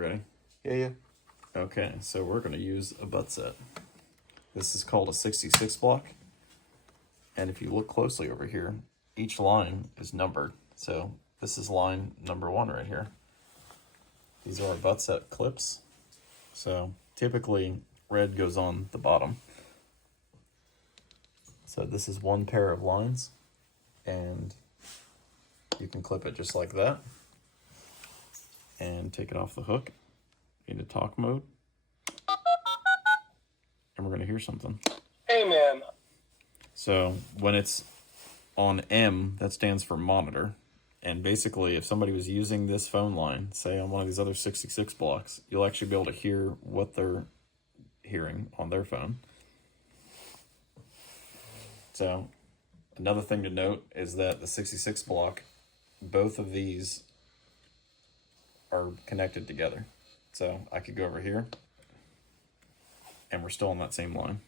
Ready? Yeah. Okay, so we're going to use a butt set. This is called a 66 block. And if you look closely over here, each line is numbered. So this is line number 1 right here. These are our butt set clips. So typically red goes on the bottom. So this is one pair of lines, and you can clip it just like that and take it off the hook into talk mode. And we're going to hear something. Hey, man. So when it's on M, that stands for monitor. And basically, if somebody was using this phone line, say on one of these other 66 blocks, you'll actually be able to hear what they're hearing on their phone. So another thing to note is that the 66 block, both of these are connected together. So I could go over here, and we're still on that same line.